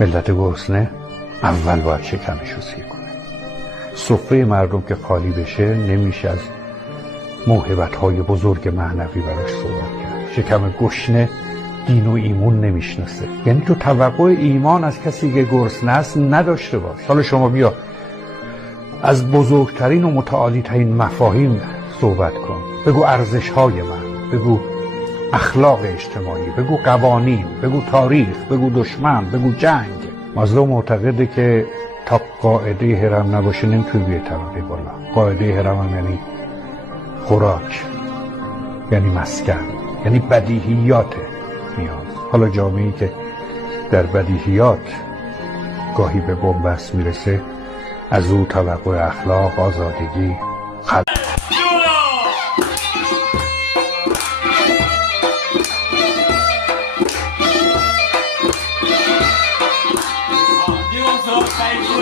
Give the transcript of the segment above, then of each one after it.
ملت گرسنه اول باید شکمش رو سیر کنه. سفره مردم که خالی بشه نمیشه از موهبت‌های بزرگ معنوی براش صحبت کرد. شکم گشنه دین و ایمون نمیشناسه. یعنی تو توقع ایمان از کسی که گرسنه است نداشته باش. حالا شما بیا از بزرگترین و متعالی‌ترین مفاهیم صحبت کن. بگو ارزش‌های من، بگو اخلاق اجتماعی، بگو قوانین، بگو تاریخ، بگو دشمن، بگو جنگ. مازلو معتقده که تا قاعده هرم نباشه نمیتونی بیای طبقه بالا. قاعده هرم هم یعنی خوراک، یعنی مسکن، یعنی بدیهیات نیاز. حالا جامعه‌ای که در بدیهیات گاهی به بنبست میرسه، از او توقع اخلاق، آزادگی،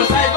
赛